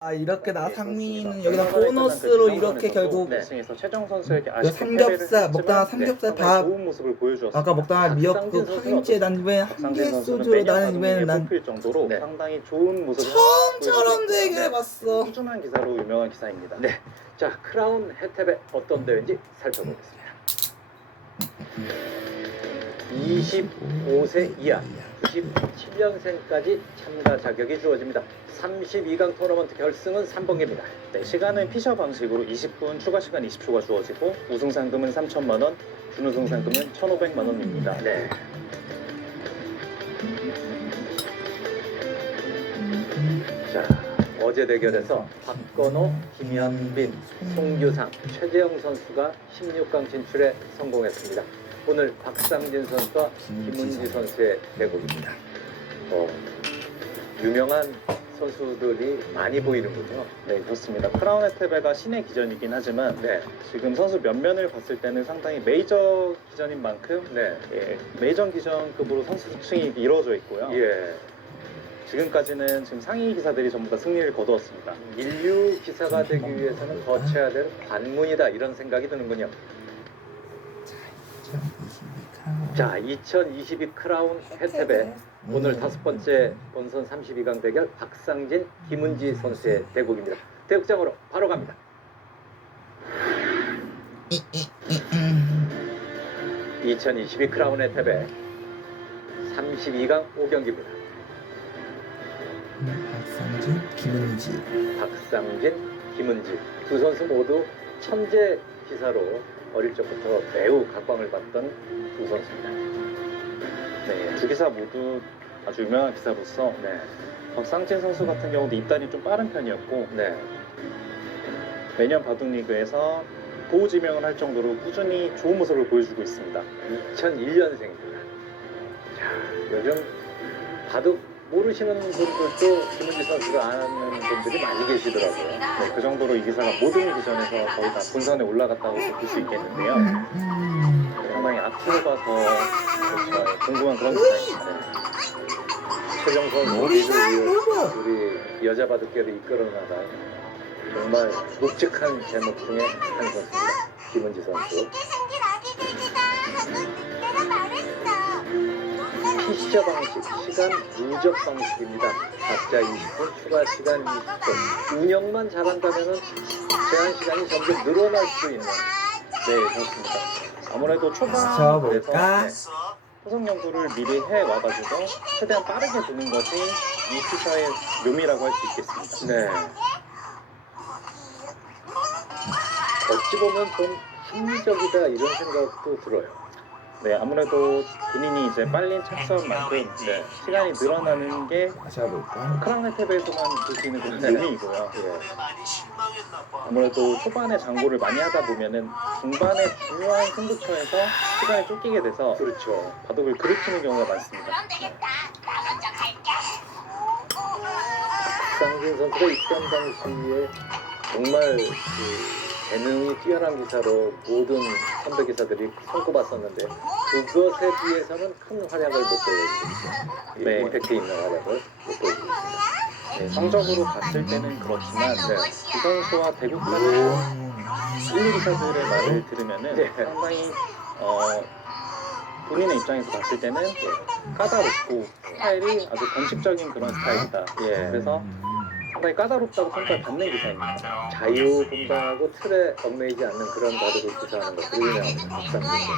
아 이렇게 나 상민이는 여기다 보너스로 이렇게 결국 승에서 최정 선수에게 이거 아쉽게 패배를 삼겹살 먹다가 했지만 삼겹살 상당히 밥 좋은 모습을 보여주었습니다. 아까 먹다가 미역국 파김치에 난 이번엔 한개 소주로 나는 이번엔 난 뽑힐 정도로 상당히 좋은 모습을 처음처럼 보여주고 되게 있습니다. 해봤어. 꾸준한 기사로 유명한 기사입니다. 네, 자 크라운 혜택의 어떤 대회인지 살펴보겠습니다. 25세 이하 97년생까지 참가 자격이 주어집니다. 32강 토너먼트 결승은 3번계입니다. 네, 시간은 피셔 방식으로 20분, 추가 시간 20초가 주어지고 우승 상금은 3천만 원, 준우승 상금은 1,500만 원입니다. 네. 자, 어제 대결에서 박건호, 김현빈, 송규상, 최재영 선수가 16강 진출에 성공했습니다. 오늘 박상진 선수와 김은지 선수의 대국입니다. 유명한 선수들이 많이 보이는군요. 네, 그렇습니다. 크라운 혜태배가 신의 기전이긴 하지만 지금 선수 면면을 봤을 때는 상당히 메이저 기전인 만큼 메이저 기전급으로 선수 수층이 이루어져 있고요. 지금까지는 지금 상위 기사들이 전부 다 승리를 거두었습니다. 인류 기사가 되기 위해서는 거쳐야 될 관문이다 이런 생각이 드는군요. 자, 2022 크라운 혜태배 오늘 다섯 번째 본선 32강 대결 박상진, 김은지 선수의 대국입니다. 대국장으로 바로 갑니다. 2022 크라운 혜태배 32강 5경기입니다. 박상진, 김은지. 박상진, 김은지 두 선수 모두 천재 기사로 어릴 적부터 매우 각광을 받던 두 선수입니다. 네, 두 기사 모두 아주 유명한 기사로서 박상진 선수 같은 경우도 입단이 좀 빠른 편이었고 매년 바둑리그에서 보호 지명을 할 정도로 꾸준히 좋은 모습을 보여주고 있습니다. 2001년생입니다. 자, 요즘 바둑 모르시는 분들도 김은지 선수를 아는 분들이 많이 계시더라고요. 네, 그 정도로 이 기사가 모든 기전에서 거의 다 본선에 올라갔다고 볼 수 있겠는데요. 상당히 앞으로 가서 그렇죠, 궁금한 그런 기사입니다. 최정 선수 우리 여자 바둑계를 이끌어 나갈 정말 묵직한 제목 중에 한 선수입니다. 김은지 선수. 피시저 방식, 시간 누적 방식입니다. 각자 20분, 추가 시간 20분. 운영만 잘한다면 제한 시간이 점점 늘어날 수 있는. 네, 그렇습니다. 아무래도 쳐볼까? 초반에서 후속 연구를 미리 해 와가지고 최대한 빠르게 두는 것이 이 피셔의 묘미라고 할 수 있겠습니다. 네. 어찌 보면 좀 합리적이다 이런 생각도 들어요. 네, 아무래도 본인이 이제 빨리 착수한 만큼 시간이 늘어나는 게 마셔볼까? 크라운 혜태배에서만 볼 수 있는 그런 묘미이고요. 아무래도 초반에 장고를 많이 하다 보면은 중반에 중요한 승부처에서 시간이 쫓기게 돼서 그렇죠. 바둑을 그르치는 경우가 많습니다. 박상진 선수가 입단 당시에 정말 재능이 뛰어난 기사로 모든 선배 기사들이 손꼽았었는데 그것에 비해서는 큰 활약을 못 보여주고 있어요. 임팩트 있는 활약을 못 보여주고 있습니다. 성적으로 봤을 때는 그렇지만 이 선수와 대국하는 1, 2 기사들의 말을 들으면은 상당히 본인의 입장에서 봤을 때는 까다롭고 스타일이 아주 건축적인 그런 스타일이다. 그래서 상당히 까다롭다고 평가를 받는 기사입니다. 자유분방하고 틀에 얽매이지 않는 그런 바둑을 구사하는 것으로 유명합니다. 박상진 선수.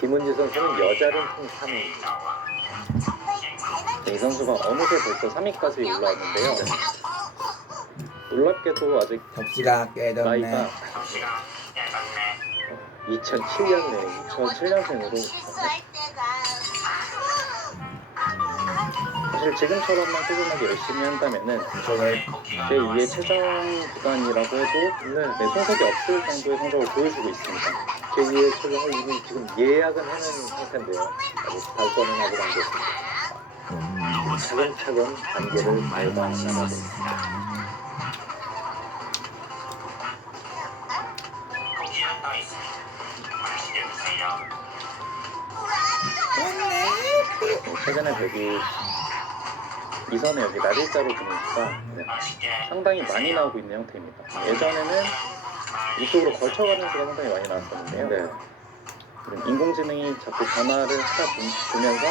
김은지 선수는 여자는 총 3위입니다. 이 선수가 어느새 벌써 3위까지 올라왔는데요. 놀랍게도 아직 접시가 나이가 깨졌네. 2007년에 2007년생으로 사실 지금처럼만 꾸준하게 열심히 한다면은 제2의 최정 구간이라고 해도 손색이 없을 정도의 성적을 보여주고 있습니다. 제2의 최종을 이미 지금 예약은 해놓은 상태인데요. 아직 발권은 하지 않겠습니다. 차근차근 단계를 밟아 나가고 있습니다. 최근에 데뷔 이선에 여기 날일자로 두는 수가 상당히 많이 나오고 있는 형태입니다. 예전에는 이쪽으로 걸쳐가는 수가 상당히 많이 나왔었는데요. 네. 그럼 인공지능이 자꾸 변화를 하다 보면서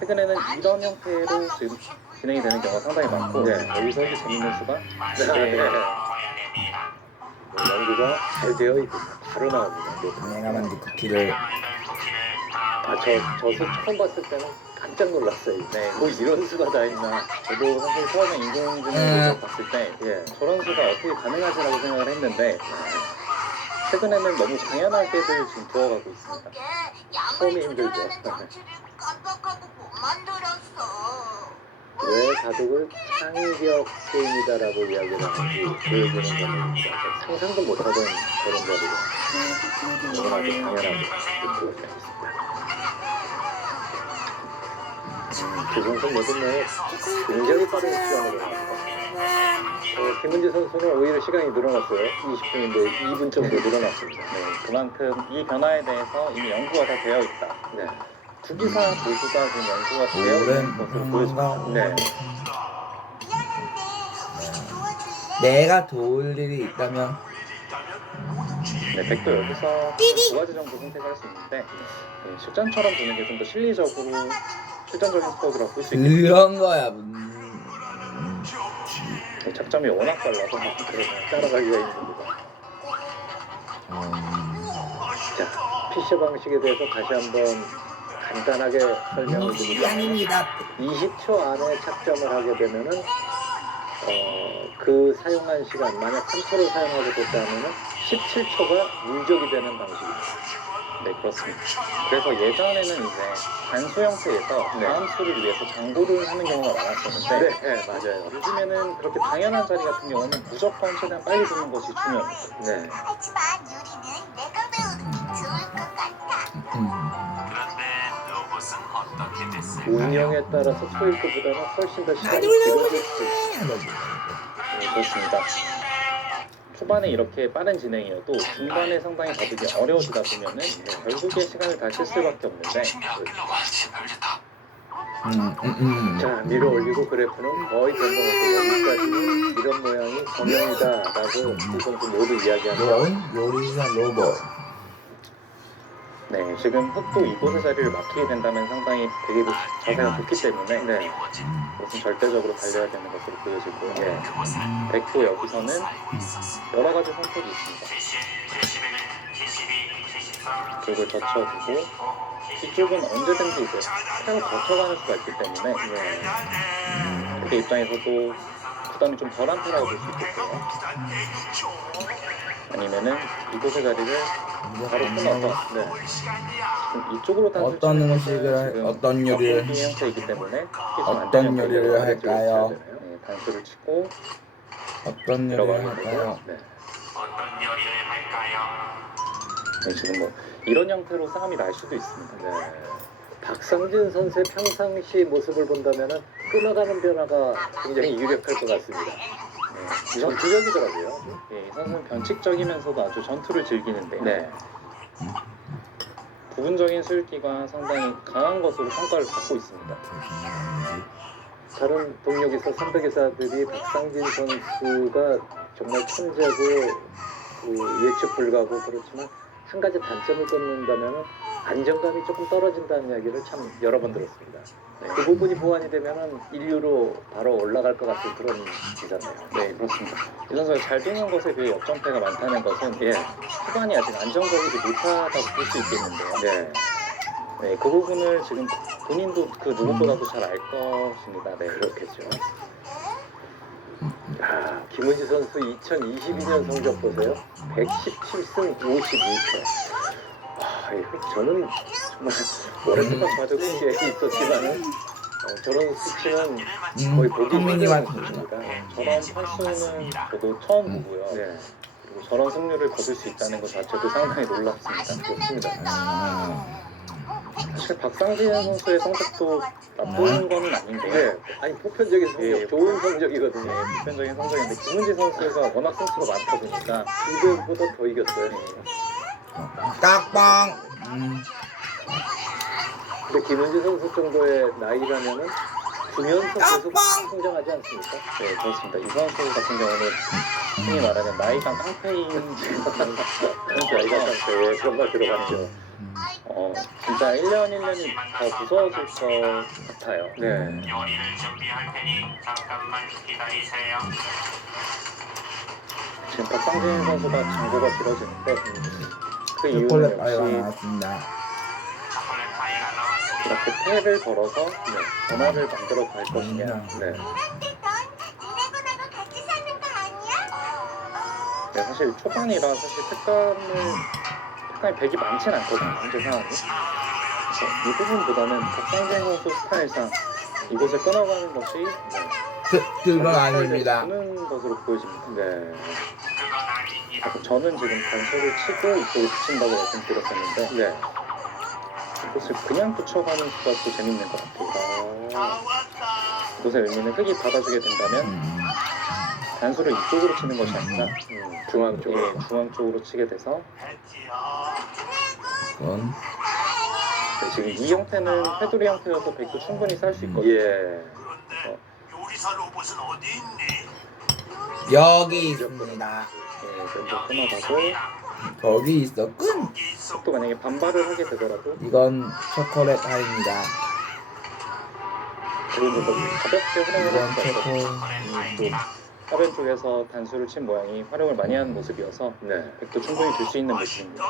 최근에는 이런 형태로 지금 진행이 되는 경우가 상당히 많고 여기서 이제 재밌는 수가 연구가 잘 되어 있고 바로 나옵니다. 내가 만든 쿠키를 저서 처음 봤을 때는 깜짝 놀랐어요. 뭐 이런 수가 다 있나. 저도 사실 처음에 인공지능을 봤을 때 저런 수가 어떻게 가능하지라고 생각을 했는데 최근에는 너무 당연하게들 지금 부어가고 있습니다. 처음에 힘들죠. 왜 바둑을 창의력 게임이다라고 이야기를 하는지 보여주는 거는 상상도 못하던 그런 자리가 너무나도 당연하게 느끼고 있습니다. 두 선수 모두 굉장히 빠른 시간으로 나왔습니다. 김은지 선수는 오히려 시간이 늘어났어요. 20분인데 2분 정도 늘어났습니다. 그만큼 이 변화에 대해서 이미 연구가 다 되어 있다. 두 기사 모두 다 지금 연구가 되어 있는 것으로 보여집니다. 내가 도울 일이 있다면 백도 여기서 두 가지 정도 선택할 수 있는데 실전처럼 두는 게 좀 더 실리적으로 실전적인 스포츠라고 볼 수 있겠습니다. 그런 거야. 작점이 워낙 빨라서 따라가기가 힘듭니다. 자, 피셔 방식에 대해서 다시 한번 간단하게 설명을 드리면 아닙니다. 20초 안에 착점을 하게 되면은 그 사용한 시간 만약 3초를 사용하게 됐다면은 17초가 누적이 되는 방식입니다. 네, 그렇습니다. 그래서 예전에는 이제 단수 형태에서 다음 수를 위해서 장고를 하는 경우가 많았었는데 맞아요. 요즘에는 그렇게 당연한 자리 같은 경우는 무조건 최대한 빨리 두는 것이 중요합니다. 하지만 유리는 내가 배우는 게 좋을 것 같아. 그런데 로봇은 어떻게 됐을까요? 운영에 따라서 소일급보다는 훨씬 더 시간이 아이고, 길어질 수 있습니다. 네, 그렇습니다. 초반에 이렇게 빠른 진행이어도 중반에 상당히 바둑이 어려워지다 보면은 결국에 시간을 다 쓸 수밖에 없는데 자, 밀어 올리고 그래프는 거의 변동없고 여기까지는 이런 모양이 범용이다라고 두 선수 모두 이야기합니다. 요리사 로봇. 네, 지금 흑도 이곳의 자리를 맡기게 된다면 상당히 되게 자세가 좋기 때문에 이것은 절대적으로 달려야 되는 것으로 보여지고 백도 여기서는 여러 가지 선택이 있습니다. 이쪽을 젖혀두고 이쪽은 언제든지 이제 타고 젖혀가는 수가 있기 때문에 그게 입장에서도 부담이 좀 덜한 패라고 볼 수 있겠고요. 아니면은 이곳의 자리를 바로 끊어서 지금 이쪽으로 단수 어떤 치는 음식을 것은 지금 어떤 요리를 이 형태이기 때문에 어떤 요리를 할까요? 네, 단수를 치고 어떤 요리를 할까요? 어떤 요리를 할까요? 네, 지금 뭐 이런 형태로 싸움이 날 수도 있습니다. 박상진 선수의 평상시 모습을 본다면은 끊어가는 변화가 굉장히 유력할 것 같습니다. 전투적이더라고요. 이 선수는 변칙적이면서도 아주 전투를 즐기는데요. 부분적인 수익기가 상당히 강한 것으로 평가를 받고 있습니다. 다른 동력에서 300회사들이 박상진 선수가 정말 천재고 예측 불가고 그렇지만 한 가지 단점을 꼽는다면 안정감이 조금 떨어진다는 이야기를 참 여러 번 들었습니다. 그 부분이 보완이 되면 인류로 바로 올라갈 것 같은 그런 기사네요. 네, 그렇습니다. 이 선수가 잘 두는 것에 비해 역전패가 많다는 것은 후반이 아직 안정적이지 못하다고 볼 수 있겠는데요. 네, 그 부분을 지금 본인도 그 누구보다도 잘 알 것입니다. 네, 그렇겠죠. 김은지 선수 2022년 성적 보세요. 117승 52패. 저는 정말 오랫동안 봐도 게 있었지만은 저런 수치는 거의 보기 국민이 힘든 많습니다. 저런 판수는 저도 처음 보고요. 그리고 저런 승률을 거둘 수 있다는 것 자체도 상당히 놀랍습니다. 좋습니다. 사실 박상진 선수의 성적도 나쁜 거는 아닌데요. 아니 보편적인 성적, 좋은 성적이거든요. 보편적인 성적인데 김은지 선수가 워낙 선수가 많다 보니까 이거보다 더 이겼어요. 깍빵. 근데 김은지 선수 정도의 나이라면은 두면서 계속 성장하지 않습니까? 네, 그렇습니다. 이 선수 같은 경우는 흔히 말하는 나이가 깡패인 나이가 상태에 그런 말 들어봤죠. 진짜 1년 1년이 더 무서워질 것 같아요. 네. 요리를 준비할 테니 잠깐만 기다리세요. 지금 박상진 선수가 장고가 길어지는데 그 이유는 초콜릿 파이가 역시 나왔습니다. 초콜릿 파이가 나왔습니다. 이렇게 패를 걸어서 변화를 만들어 갈 것이냐. 네. 그런데 넌 니네고 나고 같이 사는 거 아니야? 네, 사실 초반이라 사실 색감이 백이 많진 않거든요. 현재 상황이. 그래서 이 부분보다는 박상진 선수 스타일상 이곳을 끊어가는 것이 그건 아닙니다. 주는 것으로 보여집니다. 네. 그건 아닙니다. 저는 지금 단수를 치고 이쪽을 붙인다고 말씀드렸었는데 네. 이곳을 그냥 붙여가는 수가 또 재밌는 것 같아요. 아. 이곳의 의미는 흙이 받아주게 된다면 단수를 이쪽으로 치는 것이 아니라 중앙 쪽으로. 중앙 쪽으로 치게 돼서 그건 네, 지금 이 형태는 테두리 형태여서 백도 충분히 쌀 수 있거든요. 예. 요리사 로봇은 어디 있니? 여기 있습니다. 왼쪽 끊어가고 거기 있어. 끈. 또 만약에 반발을 하게 되더라도 이건 초콜릿 파이입니다. 그리고 좀 가볍게 활용을 이건 할 수가 있거든요. 초코. 하변 쪽에서 단수를 친 모양이 활용을 많이 하는 모습이어서 네. 백도 충분히 들 수 있는 모습입니다.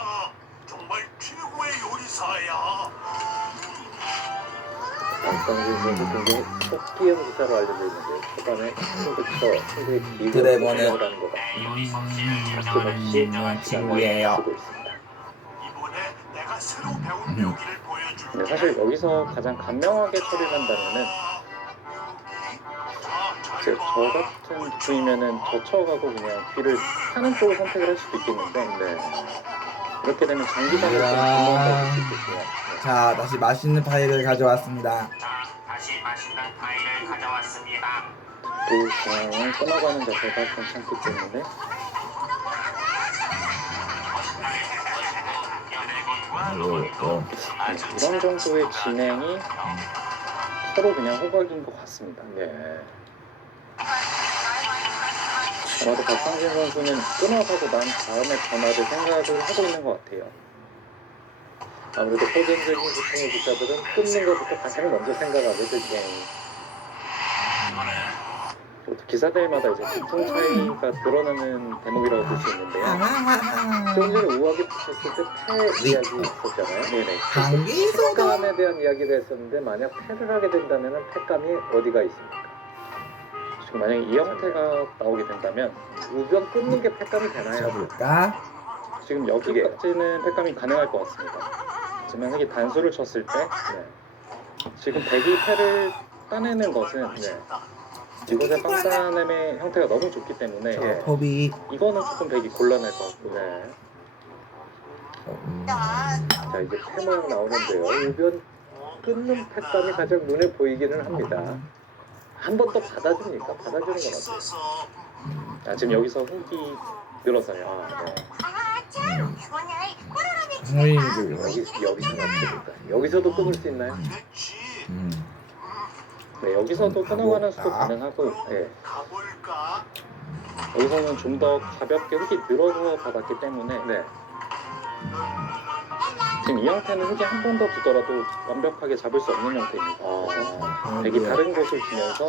정말 최고의 요리사야. 박상진 선수 굉장히 속기형 기사로 알려져 있는데 초반에 승부처 상대의 기회를 드래곤의 가는 것 같습니다. 아낌없이 친구예요. 쓰고 있습니다. 이번에 내가 새로 배운 묘기를 보여줄게. 근데 사실 여기서 가장 간명하게 처리를 한다면은 저 같은 부위면은 젖혀가고 그냥 귀를 파는 쪽을 선택을 할 수도 있겠는데 이렇게 되면 장기적으로 좀 금방갈 수 있겠고요. 자, 다시 맛있는 파이를 가져왔습니다. 자, 다시 맛있는 파이를 가져왔습니다. 또 중앙을 끊어가는 자세가 괜찮기 때문에 연애군과 로봇도 아주 이런 정도의 진행이 서로 그냥 호각인 것 같습니다. 네. 아마도 박상진 선수는 끊어가고 난 다음에 변화를 생각을 하고 있는 것 같아요. 아무래도 호전적인 보통의 기사들은 끊는 것부터 가장 먼저 생각하게 되죠. 기사들마다 이제 보통 차이가 드러나는 대목이라고 볼 수 있는데요. 좀 전에 우하게 붙였을 때 패 이야기 있었잖아요. 네네. 장기소도 패감에 대한 이야기를 했었는데 만약 패를 하게 된다면 패감이 어디가 있습니까? 지금 만약에 이 형태가 나오게 된다면 우변 끊는 게 패감이 되나요? 쳐볼까? 지금 여기까지는 팩감이 가능할 것 같습니다. 하지만 흙이 단수를 쳤을 때 지금 백이 패를 따내는 것은 이곳의 빵따냄의 형태가 너무 좋기 때문에 저 포비. 이거는 조금 백이 곤란할 것 같고 네. 자 이제 패 모양 나오는데요. 우변 끊는 패감이 가장 눈에 보이기는 합니다. 한 번 더 받아줍니까? 받아주는 것 같아요. 지금 여기서 흙이 늘어서요. 여기서 맞춥니다. 여기서도 끊을 수 있나요? 네, 여기서도 끊어가는 수도 가능하고 가볼까? 여기서는 좀 더 가볍게 흙이 늘어서 받았기 때문에 지금 이 형태는 흙이 한 번 더 두더라도 완벽하게 잡을 수 없는 형태입니다. 백이 다른 곳을 주면서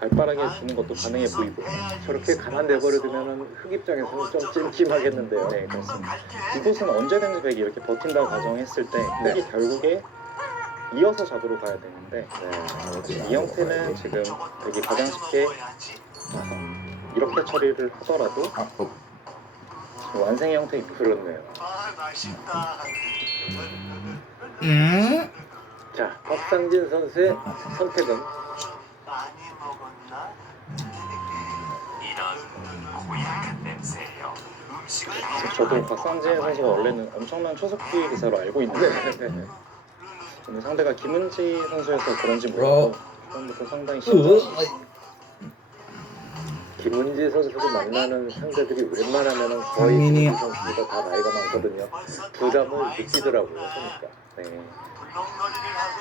발빠르게 주는 것도 가능해 보이고 저렇게 가만 내버려두면 흙 입장에서는 좀 찜찜하겠는데요. 네, 그렇습니다. 이곳은 언제든지 백이 이렇게 버틴다고 가정했을 때 흙이 결국에 이어서 잡으러 가야 되는데 이 형태는 지금 백이 가장 쉽게 이렇게 처리를 하더라도 지금 완성의 형태이 그렇네요. 아, 맛있다. 자, 박상진 선수의 선택은 많이 먹었나? 이런 고약한 냄새예요. 음식을 저도 박상진 선수가 원래는 엄청난 초속기 기사로 알고 있는데 저는 상대가 김은지 선수여서 그런지 몰라도 처음부터 상당히 신기했어요. 김은지 선수를 만나는 상대들이 웬만하면 거의 상민이. 김은지 선수보다 다 나이가 많거든요. 부담을 느끼더라고요. 그러니까. 네.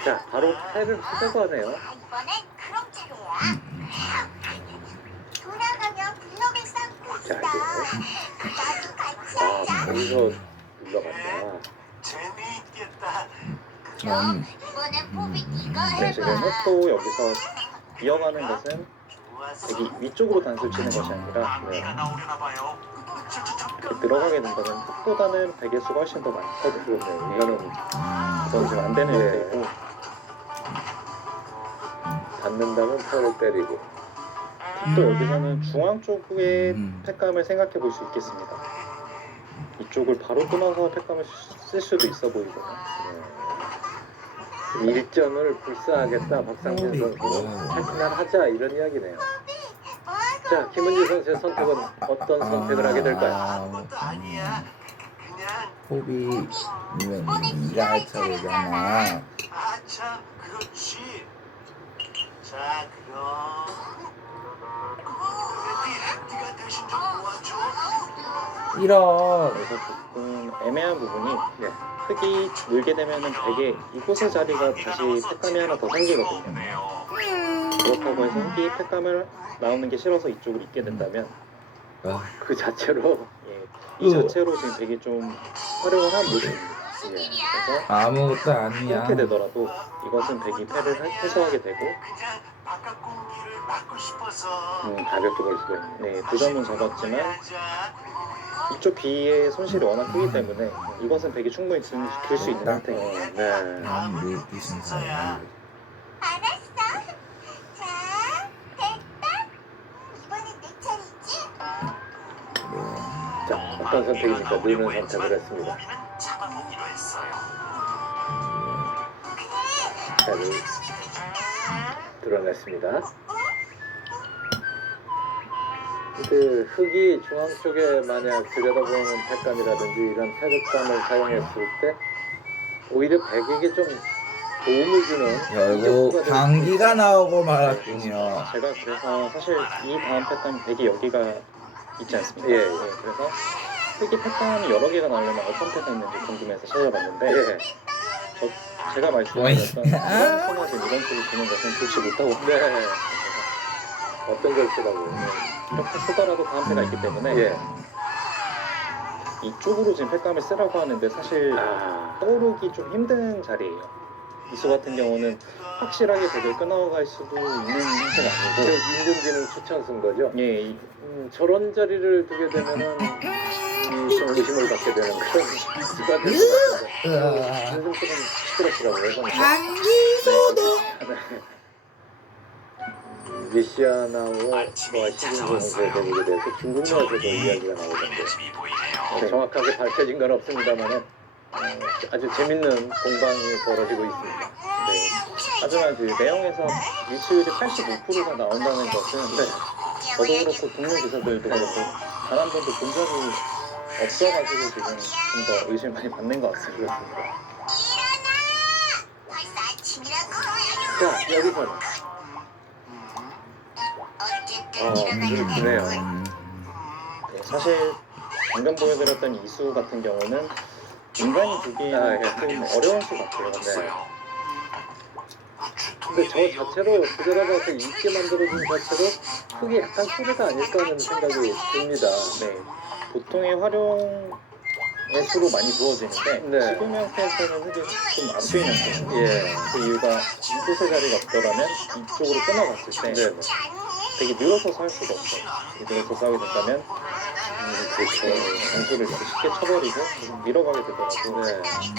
자, 바로 패를 쓰자고 하네요. 이번엔 그럼 차례야. 돌아가면 블럭을 쌓고 있어. 자, 나도 같이 아, 하자. 거기서 눌러간다. 재미있겠다. 그럼 이번엔 포비 네가 네, 지금 해봐. 또 여기서 이어가는 것은 좋았어. 여기 위쪽으로 단수를 치는 것이 아니라 네가 나오려나 봐요. 들어가게 된다면 흙보다는 베개 수가 훨씬 더 많거든요. 그렇네요. 이거는 그건 지금 안 되는 네. 형태이고 닿는다면 펴를 때리고. 또 여기서는 중앙 쪽의 음. 팩감을 생각해 볼 수 있겠습니다. 이쪽을 바로 끊어서 팩감을 쓸 수도 있어 보이거든요. 일전을 불사하겠다. 박상진 선수는 탈진을 하자 이런 이야기네요. 자, 김은지 선수의 선택은 어떤 선택을 하게 될까요? 아무것도 아니야. 그냥 호비 이건 네가 할 차례잖아. 아차 그렇지. 자 그럼 네가 대신 좀 도와줘. 이런 그래서 조금 애매한 부분이 흙이 늘게 되면은 베개 이곳의 자리가 다시 팩감이 하나 더 생기거든요. 그렇다고 해서 흙이 팩감을 나오는 게 싫어서 이쪽으로 있게 된다면 그 자체로 이 자체로 지금 되게 좀 활용을 한 모습입니다. 그래서 아무것도 아니야. 이렇게 되더라도 이것은 백이 패를 해소하게 되고 그냥 바깥 공기를 맞고 싶어서. 가볍게 볼 수가 있네요. 네, 두 점은 잡았지만 이쪽 비의 손실이 워낙 크기 때문에 이것은 백이 충분히 들 수 있는 상태예요. 네. 아무리 무슨 사야. 알았어. 자, 됐다. 이번엔 내 차례지? 자, 어떤 선택입니까? 느는 선택을 했습니다. 고기는 잡아보기로 했어요. 패를 드러냈습니다. 그 흙이 중앙 쪽에 만약 들여다보는 팩감이라든지 이런 패력감을 사용했을 때 오히려 백에게 좀 도움을 주는 결국 방귀가 나오고 말았군요. 제가 그래서 사실 이 다음 팩감이 백이 여기가 있지 않습니까? 예, 예. 그래서 흙이 팩감이 여러 개가 나오려면 어떤 팩이 있는지 궁금해서 찾아봤는데 제가 말씀드렸던 이런 소나진 이런 식으로 주는 것은 좋지 못하고 네. 어떤 걸 쓰라고요? 이렇게 쓰더라도 다음 패가 있기 때문에 예. 이쪽으로 지금 팩감을 쓰라고 하는데 사실 떠오르기 좀 힘든 자리예요. 이수 같은 경우는 확실하게 백을 끊어갈 수도 있는 형태가 그 아니고 임금진을 추천 쓴 거죠? 예, 저런 자리를 두게 되면은 좀 의심을 갖게 되는 그런 수가 될 것 같은데 요즘 조금 시끄럽더라고요. 방귀 소독. 리시아나와 신진수 선수의 대결에 대해서 중국말에서도 이야기가 나오던데 집이 보이네요. 정확하게 밝혀진 건 없습니다만은 아주 재밌는 공방이 벌어지고 있습니다. 네. 하지만 그 내용에서 유치율이 85%가 나온다는 것은 저도 그렇고 동료 기사들도 그렇고 단 한 번도 본 적이 없어가지고 지금 좀 더 의심을 많이 받는 것 같습니다. 일어나! 벌써 아침이라고. 자, 여기서는 어쨌든 눈이 일어나야 크네요. 네, 사실 방금 보여드렸던 이수 같은 경우는 인간이 보기에는 좀 어려운 수 같아요. 네. 근데 저 자체로 들여다봐서 있게 만들어준 자체로 흙이 약간 소리가 아닐까 하는 생각이 듭니다. 네. 보통의 활용의 수로 많이 부어지는데 네. 지금 형태에서는 흙이 좀 안 쓰이는 형태예요. 예. 그 이유가 이곳의 자리가 없더라면 이쪽으로 끊어갔을 때 네. 되게 늘어서서 할 수가 없어요. 이렇게 늘어서서 하게 된다면 그렇죠. 장수를 이렇게 쉽게 쳐버리고 계속 밀어가게 되더라도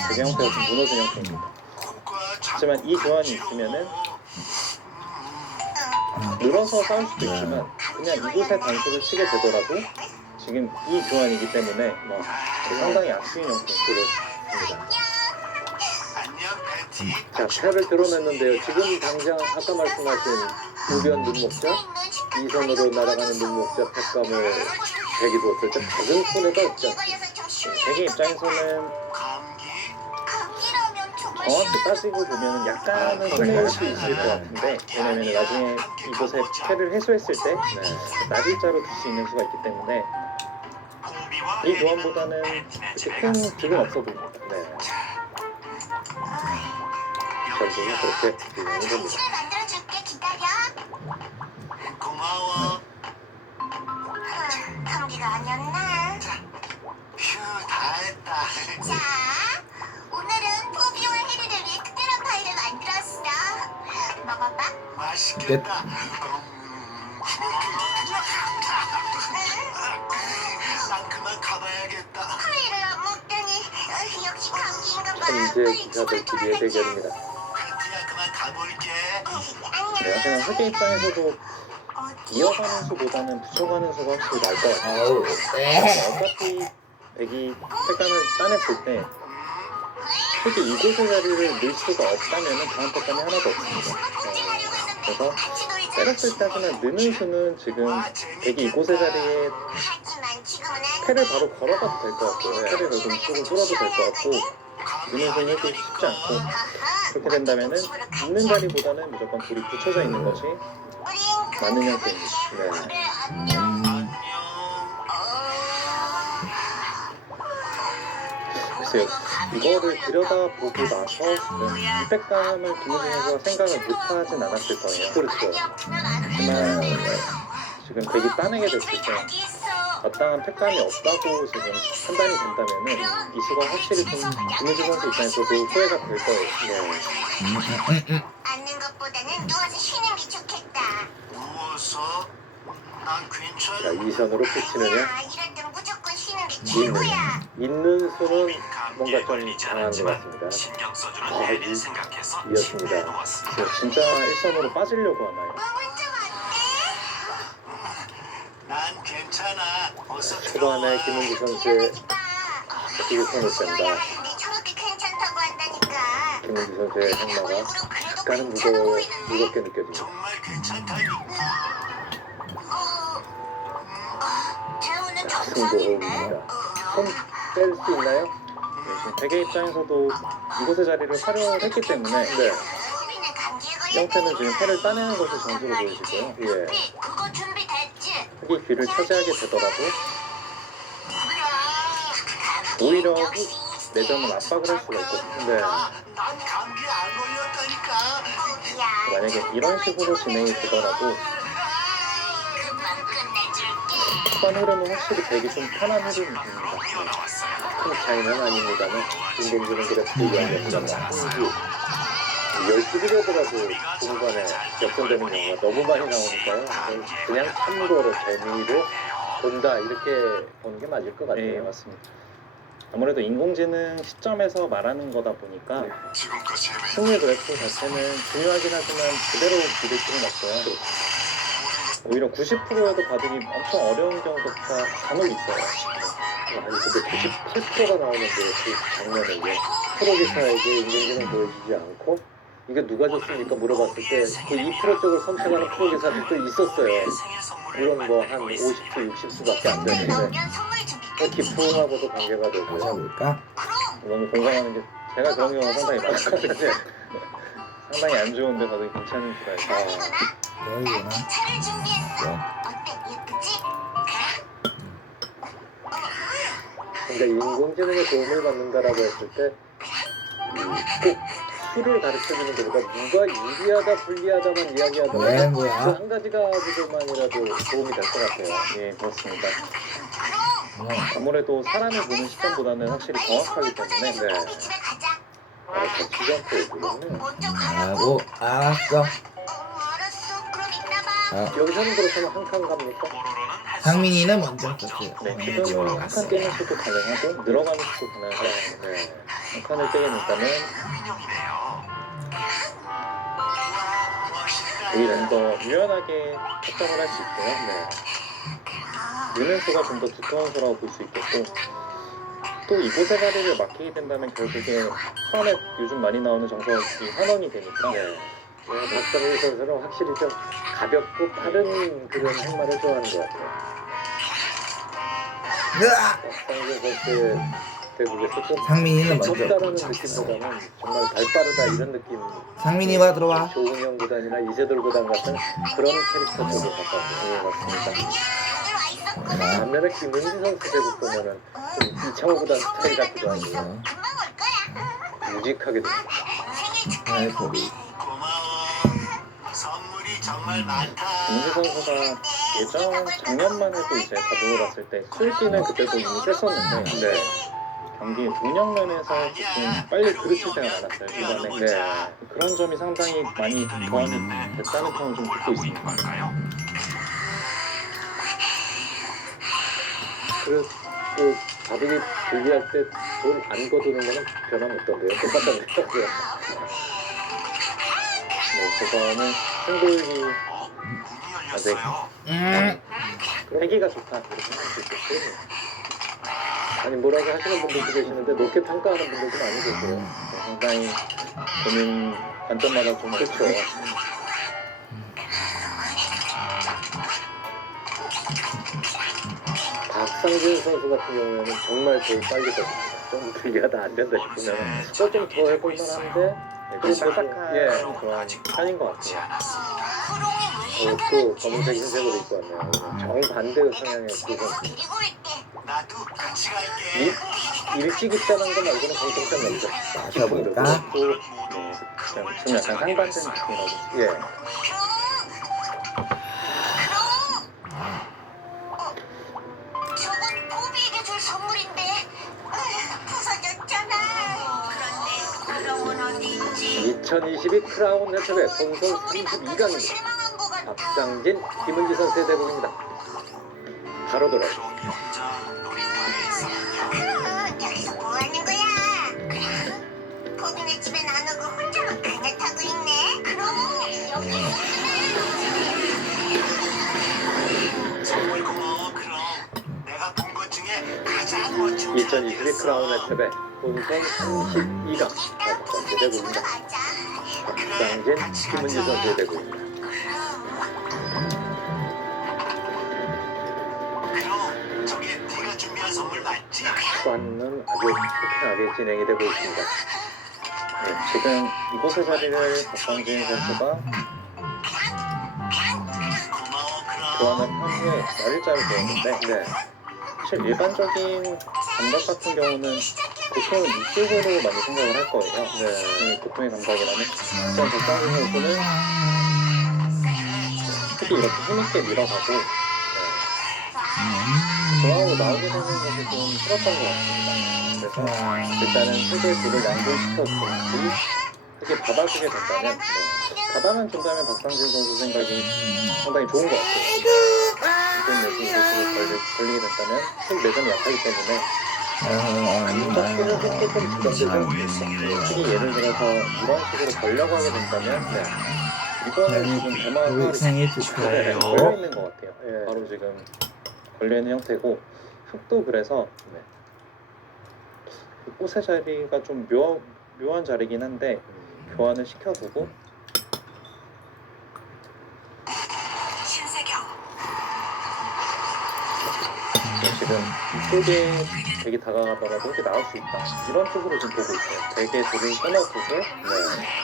그게 형태가 좀 무너진 형태입니다. 하지만 이 교환이 있으면은 늘어서 싸울 수도 있지만 그냥 이곳에 단수를 치게 되더라도 지금 이 교환이기 때문에 뭐 상당히 악수인 형태입니다. 자, 패를 드러냈는데요. 지금 당장 아까 말씀하신 우변 눈목자, 이선으로 날아가는 눈목자 팩감을 백이 뒀을 때 작은 손해가 없지 않습니까? 백의 입장에서는 정확히 따지고 보면 약간은 손해일 수 있을 것 같은데 왜냐면 나중에 이곳에 패를 해소했을 때 나질자로 둘 수 있는 수가 있기 때문에 이 교환보다는 그렇게 큰 득은 없어 보입니다. 네. 결국은 그렇게 진행이 됩니다. 간식을 만들어줄게. 기다려. 고마워. 감기가 아니었나? 휴, 다 했다. 자, 오늘은 포비와 해리를 위해 특별한 파이를 만들었어. 먹어봐. 맛있겠다. 난 그만 가봐야겠다. 파이를 안 먹다니. 역시 감기인가 봐. 현재 빨리 기사들끼리의 대결입니다. 그야 그만 가볼게. 네, 하지만 회계 입장에서도 이어가는 수보다는 붙여가는 수가 확실히 나을 것 같아요. 아우. 어차피 애기 택감을 따냈을 때 솔직히 이곳의 자리를 넣을 수가 없다면 다음 택감이 하나도 없습니다. 그래서 때렸을 때 하지만 넣는 수는 지금 애기 이곳의 자리에 패를 바로 걸어가도 될 것 같고요. 패를 결국 쪽을 뚫어도 될 것 같고 넣는 수는 해도 쉽지 않고 그렇게 된다면은 있는 자리보다는 무조건 불이 붙여져 있는 것이 맞는 형태입니다. 네. 글쎄요, 이거를 들여다보고 나서 이 백감을 김우진 선수가 생각을 못하진 않았을 거예요. 그렇죠. 하지만 지금 대기 따내게 됐을 때 마땅한 팩감이 없다고 지금 판단이 된다면은 이 수가 확실히 좀 김우진 선수 입장에서도 후회가 될 거예요. 네. 앉는 것보다는 누워서 쉬는 게 좋겠다. 누워서? 난 자, 괜찮아. 이 선으로 끝이느냐? 이럴 땐 무조건 쉬는 게 최고야. 있는 수는 뭔가 좀 강한 것 같습니다. 신경 써주는 아, 애를 생각해서 이었습니다. 침대에 누웠습니다. 진짜 일선으로 빠지려고 하나요? 몸은 좀 난 괜찮아. 어서 초반에 들어와. 김은지 어때? 선수의 일어나지 마. 그리고 손을 신호야, 뺀다. 네 저렇게 괜찮다고 한다니까. 김은지 선수의 행마가 얼굴은 그래도 약간은 괜찮아 보이는데? 무겁게 느껴집니다. 정말 괜찮다니까. 태우는 자, 정상인데. 승부호흡입니다. 손 뺄 수 있나요? 네, 지금 대개 입장에서도 이곳의 자리를 활용을 했기 때문에 네. 형태는 지금 패를 따내는 것이 점수로 보여지고요. 예. 그거 준비됐지? 흑이 귀를 차지하게 되더라도 오히려 내전을 압박을 할 수가 있거든요. 네. 난 감기 안 걸렸다니까. 만약에 이런 식으로 진행이 되더라도 금방 끝내줄게. 초반 흐름은 확실히 되게 좀 편한 흐름입니다. 큰 차이는 아닙니다만 인공지능 그래프도 이야기합니다. 승기 12개라도 중간에 역전되는 경우가 너무 많이 나오니까요. 그냥 참고로 재미로 본다 이렇게 보는 게 맞을 것 네, 같아요. 맞습니다. 아무래도 인공지능 시점에서 말하는 거다 보니까 지금껏 재미. 승리 그래프 자체는 중요하긴 하지만 그대로 믿을 필요는 없고요. 오히려 90%에도 받으기 엄청 어려운 경우가 간혹 있어요. 아니 근데 97%가 나오는데 그 장면에 이게 프로기사에게 인공지능 보여주지 않고 이게 누가 줬습니까 물어봤을 때 그 2% 쪽을 선택하는 프로기사들도 있었어요. 이건 뭐 한 50수, 60수밖에 안 되는데 넣으면 선물 준비 기풍하고도 관계가 되고요. 찾아볼까? 너무 공감하는 게 제가 그런 경우가 상당히 많거든요. 상당히 안 좋은데 받으기 괜찮은 수가 있어요. 여기구나. 차를 준비했어. 네. 어때? 예쁘지? 그러니까 인공지능의 도움을 받는다라고 했을 때 꼭 수를 가르쳐주는 것보다 누가 유리하다 불리하다만 이야기하더라도 왜 뭐야? 그 한 가지 가지고만이라도 도움이 될 것 같아요. 예, 그렇습니다. 어. 아무래도 사람이 보는 시점보다는 확실히 정확하기 때문에 네. 포비 집에 가자. 같이 않고 얘기했네. 먼저 가라고? 하고 알았어. 알았어. 그럼 이따 봐. 아, 여기서는 그렇다면 한 칸 갑니까? 상민이는 먼저 썼지. 네, 지금 한 칸 깨는 수도 가능하고 늘어가는 수도 가능하고 네. 한 칸을 깨게 된다면 오히려 좀 더 유연하게 확정을 할 수 있고요. 네. 느는 수가 좀 더 두터운 수라고 볼 수 있겠고 또 이곳의 자리를 맡기게 된다면 결국에 처음에 요즘 많이 나오는 정석이 환원이 되니까 박상일 선수는 확실히 좀 가볍고 빠른 그런 행마를 좋아하는 것 같아요. 으아! 박상일 선수의 대국에서 좀 상민이는 먼저. 좁다라는 느낌보다는 정말 발빠르다 이런 느낌. 상민이가 들어와. 조은영 구단이나 이세돌 구단 같은 그런 캐릭터 쪽에 가까워요. 예, 맞습니다. 안녕. 오늘 와 있었구나. 아, 반면에 김은지 선수 대국 보면은 좀 이창호 구단 스타일 같기도 하고 금방 올 거야. 무직하게 됩니다. 생일 아이 거기. 고마워. 선물이 정말 많다. 김민재 선수가 예전 작년만 해도 이제 가지고 갔을 때 술기는 그때도 이미 셌었는데 네. 경기 운영면에서 조금 빨리 그르칠 때가 많았어요 이번에. 네. 그런 점이 상당히 많이 보완이 됐다는 평을 좀 듣고 있습니다. 그래서 그 바둑이 들기할 때 돌 안 거두는 거는 변함없던데요. 똑같던데요. 네, 그거는 승부이 문이 열렸어요. 패기가 좋다 이렇게 생각할 수 있겠어요. 아니 뭐라고 하시는 분들도 계시는데 높게 평가하는 분들도 많이 계세요. 네, 상당히 본인 관점마다 좀 그렇죠. 박상진 선수 같은 경우에는 정말 제일 빨리 떴습니다. 좀 들기가 안 된다 싶으면 좀 더 해볼 만한데 좀 딱딱한 예. 그런 편인 것 같아요. 또 검은색 흰색으로 입고 왔네요. 정반대의 성향의 두 선수. 데리고 올게. 나도 같이 갈게. 일찍 입장한 거 말고는 공통점이 없죠. 마셔볼까? 모두 좀 약간 상반된 느낌이라고. 예. 저건 포비에게 줄 선물인데 부서졌잖아. 그런데 그럼은 어디 있지? 2022 크라운 네트의 본선 선물이 바뀌어서 32강입니다. 실망한 것 같아. 박상진, 김은지 선수의 대국입니다. 바로 돌아요. 여기서 뭐 하는 거야? 포비네 집엔 안 오고 혼자만 그냥 타고 있네. 그럼 여기 정말 고마워. 그럼 내가 본 것 중에 가장 멋진 2022 크라운 네트의 본선 32강 일단 포비네 집으로 대국입니다. 가자. 박상진, 김은지 선수의 대국입니다. 그럼 저게 네가 준비한 선물 맞지? 후반은 아주 팽팽하게 진행이 되고 있습니다. 네, 지금 이곳의 자리를 박상진 선수가 고마워. 그럼 교환을 한 후에 날일자를 배웠는데 네. 사실 일반적인 감각 같은 경우는 보통 이쪽으로 많이 생각을 할 거예요. 네, 보통의 감각이라면 일단 박상진 선수는 특히 이렇게 힘있게 밀어가고 중앙으로 나오게 되는 것이 좀 싫었던 것 같습니다. 그래서 일단은 크게 불을 양보시켜주든지 크게 받아주게 된다면 받아만 준다면 박상진 선수 생각이 상당히 좋은 것 같아요. 이번 내신 모습을 걸리게 된다면 큰 매점이 약하기 때문에 안정기는 조금 부담되죠. 특히 예를 들어서 이런 식으로 걸려고 하게 된다면 이번에 지금 대마가 우리 생일 축하해요. 걸려있는 것 같아요. 예. 바로 지금 걸려있는 형태고 흙도 그래서 그 꽃의 자리가 좀 묘한 자리긴 한데 교환을 시켜두고 신세경. 지금 이쪽에 되게 다가가더라도 이렇게 나올 수 있다 이런 쪽으로 지금 보고 있어요. 되게 둘을 끊어두고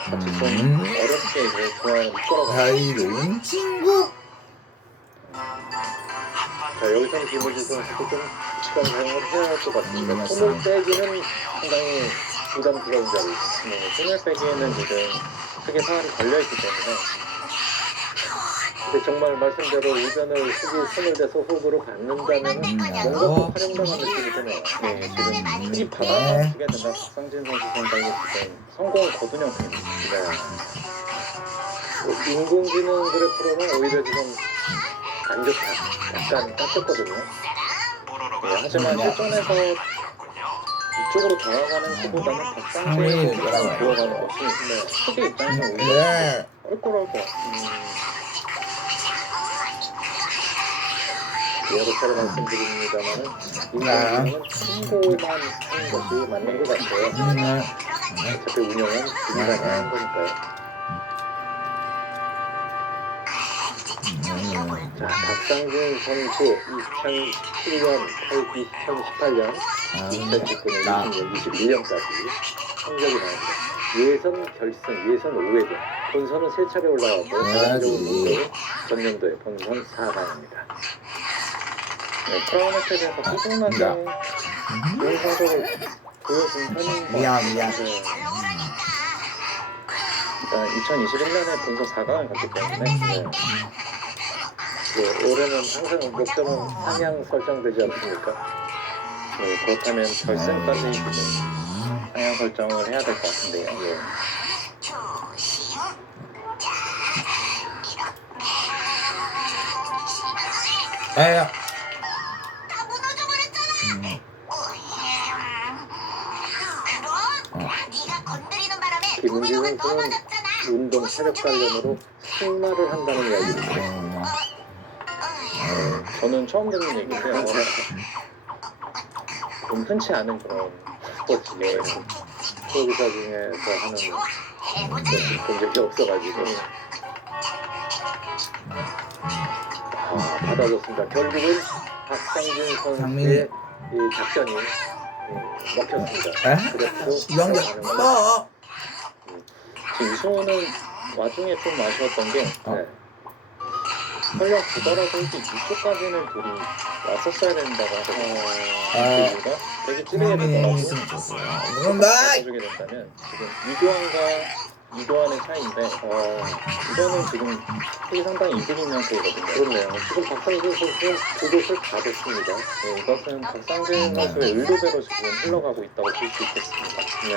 같이 좀 어렵게 이제 교환을 이끌어가고 사이좋은 친구. 자, 여기서는 김은지 선수도 좀 시간 사용을 해야 할 것 같습니다. 맞습니다. 손을 빼기는 상당히 부담스러운 자리. 손을 빼기에는 지금 크게 사활이 걸려있기 때문에 근데 정말 말씀대로 의견을 쓰기 손을 대서 호흡으로 받는다면 뭔가 더 활용당한 느낌이 드네요. 네, 지금 크게 받아주게 된다 박상진 선수 생각이 지금 성공을 거둔 형태입니다. 인공지능 그래프로는 오히려 지금 안 좋다. 약간 깎였거든요. 네, 하지만 실전에서 이쪽으로 다가가는 것보다는 박상진의 쪽으로 들어가는 것이 크게 입장에서 오히려 네. 껄끄러울 것 같아요. 여러 차례 말씀드립니다만은 인공지능은 참고만 하는 것이 맞는 것 같아요. 어차피 운영은 인간이 하는 거니까요. 자, 박상진 선수 2017년, 2018년, 2019년, 2021년까지 성적이 나옵니다. 예선 결승, 예선 5회전, 본선은 3차례 올라가고 전적으로 전년도에 본선 4강입니다. 네, 크라운 혜택에서 꾸준하게 좋은 성적을 보여준 편인 것 같아요. 미안. 네. 일단 2021년에 본선 4강을 갔기 때문에 네. 네, 올해는 항상 목표는 상향 설정되지 않습니까? 네, 그렇다면 결승까지 지금 상향 설정을 해야 될 것 같은데요. 예. 조심. 자, 이렇게. 야야. 다 무너져 버렸잖아. 그럼 네가 건드리는 바람에 김은지 도미노가 선수는 넘어졌잖아. 운동 체력 관련으로 승마를 한다는 이야기입니다. 저는 처음 듣는 얘기인데요. 좀 흔치 않은 그런 스포츠예요. 프로기사 중에서 하는 해보자. 것이 본 적이 없어가지고 받아줬습니다. 결국은 박상진 선수의 이 작전이 먹혔습니다. 에? 그래서 영장 뭐? 지금 이소는 와중에 좀 아쉬웠던 게 네. 설령 두더라도 이쪽까지는 둘이 왔었어야 된다고 아. 하거든요. 되게 찌르게 그러면 되더라고. 있으면 좋고요. 그런다. 해주게 된다면 지금 이교환의 차이인데 이거는 지금 되게 상당히 이득이면서 이거든요. 그렇네요. 지금 박상진 선수는 그곳을 다 뒀습니다. 네, 이것은 박상진 선수의 의도대로 지금 흘러가고 있다고 볼 수 있겠습니다. 네.